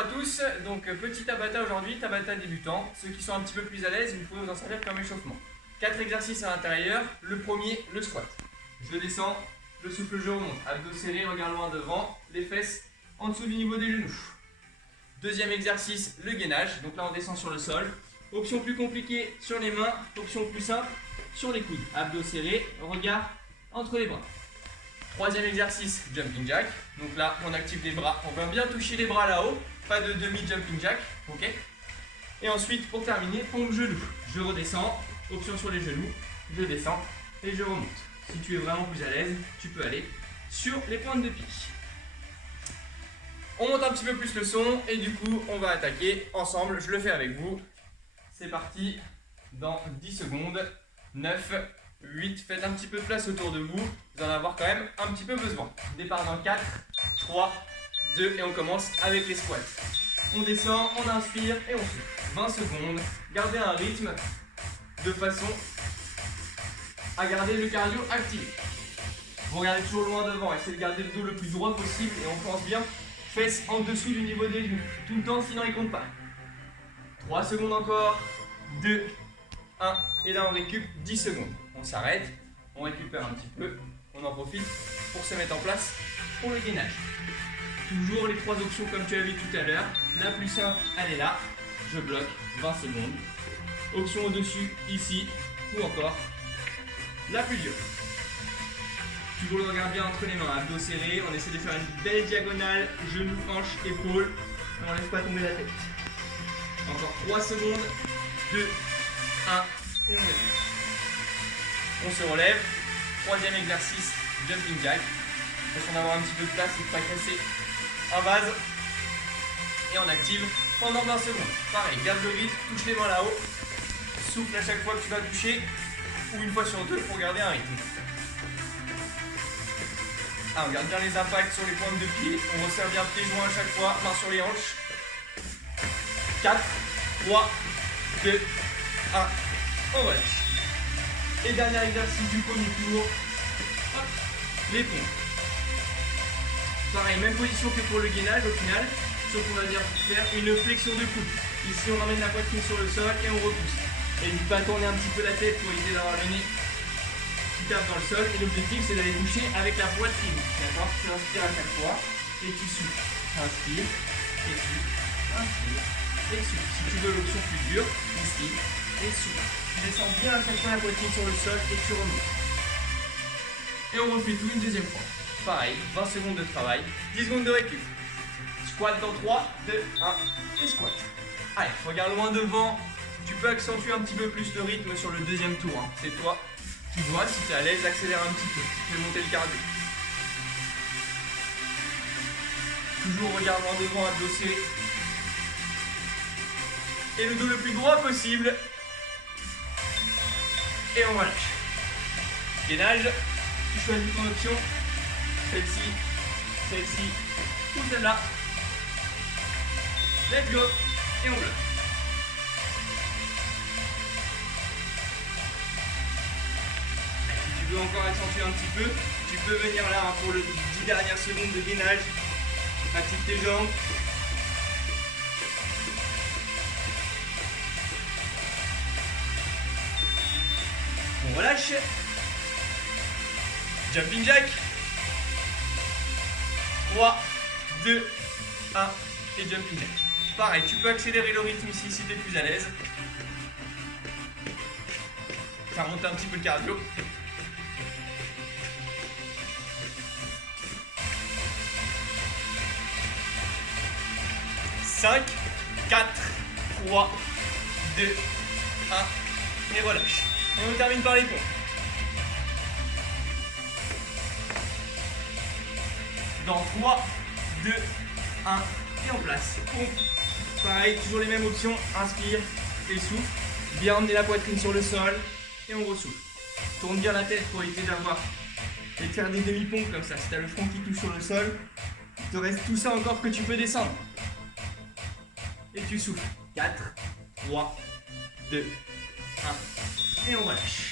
à tous, donc petit Tabata aujourd'hui, Tabata débutant. Ceux qui sont un petit peu plus à l'aise, vous pouvez vous en servir comme échauffement. 4 exercices à l'intérieur, le premier, le squat. Je descends, le souffle je remonte, abdos serrés, regard loin devant, les fesses en dessous du niveau des genoux. Deuxième exercice, le gainage, donc là on descend sur le sol. Option plus compliquée sur les mains, option plus simple sur les coudes. Abdos serrés, regard entre les bras. Troisième exercice, jumping jack. Donc là, on active les bras. On va bien toucher les bras là-haut. Pas de demi-jumping jack. Ok. Et ensuite, pour terminer, pompe genou. Je redescends. Option sur les genoux. Je descends et je remonte. Si tu es vraiment plus à l'aise, tu peux aller sur les pointes de pied. On monte un petit peu plus le son et du coup, on va attaquer ensemble. Je le fais avec vous. C'est parti. Dans 10 secondes. 9, 8, faites un petit peu de place autour de vous. Vous en avez quand même un petit peu besoin. Départ dans 4, 3, 2 et on commence avec les squats. On descend, on inspire et on souffle. 20 secondes. Gardez un rythme de façon à garder le cardio actif. Vous regardez toujours loin devant. Essayez de garder le dos le plus droit possible et on pense bien. Fesses en dessous du niveau des genoux. Tout le temps, sinon il ne compte pas. 3 secondes encore. 2, 1. Et là on récupère 10 secondes. On s'arrête, on récupère un petit peu, on en profite pour se mettre en place pour le gainage. Toujours les 3 options comme tu as vu tout à l'heure. La plus simple, elle est là. Je bloque 20 secondes. Option au-dessus, ici, ou encore la plus dure. Toujours le regard bien entre les mains, abdos serrés. On essaie de faire une belle diagonale, genoux, hanches, épaules. On ne laisse pas tomber la tête. Encore 3 secondes. 2, 1, et on est. On se relève. Troisième exercice, jumping jack. Attention d'avoir un petit peu de place et de ne pas casser un vase. Et on active pendant 20 secondes. Pareil, garde le rythme, touche les mains là-haut. Souffle à chaque fois que tu vas toucher. Ou une fois sur deux pour garder un rythme. Ah, on garde bien les impacts sur les pointes de pied. On resserre bien pieds joints à chaque fois. Main sur les hanches. 4, 3, 2, 1. On relâche. Et dernier exercice du premier tour, hop, les pompes. Pareil, même position que pour le gainage au final, sauf qu'on va dire faire une flexion de coude. Ici on ramène la poitrine sur le sol et on repousse. N'hésite pas à tourner un petit peu la tête pour éviter d'avoir le nez qui tape dans le sol. Et l'objectif c'est d'aller toucher avec la poitrine. D'accord? Tu inspires à chaque fois et tu souffles. Inspire et souffle. Inspire et souffle. Si tu veux l'option plus dure, ici et souffle. Tu descends bien à chaque fois la poitrine sur le sol et tu remontes. Et on refait tout une deuxième fois. Pareil, 20 secondes de travail, 10 secondes de récup. Squat dans 3, 2, 1 et squat. Allez, regarde loin devant. Tu peux accentuer un petit peu plus le rythme sur le deuxième tour. Hein. C'est toi qui dois, si tu es à l'aise, accélérer un petit peu. Fais monter le cardio. Toujours regarde loin devant, abdos serrés. Et le dos le plus droit possible. Et on relâche. Gainage, tu choisis ton option. Celle-ci, ou celle-là. Let's go. Et on bloque. Si tu veux encore accentuer un petit peu, tu peux venir là hein, pour les 10 dernières secondes de gainage. Active tes jambes. On relâche. Jumping jack. 3, 2, 1 et jumping jack. Pareil, tu peux accélérer le rythme ici si tu es plus à l'aise. Faire monter un petit peu le cardio. 5, 4, 3, 2, 1 et relâche. Et on termine par les pompes. Dans 3, 2, 1 et en place. Pompe. Pareil, toujours les mêmes options. Inspire et souffle. Bien emmener la poitrine sur le sol et on ressouffle. Tourne bien la tête pour éviter d'avoir et de faire des demi-pompes comme ça. Si tu as le front qui touche sur le sol, il te reste tout ça encore que tu peux descendre. Et tu souffles. 4, 3, 2, 1 et on relâche.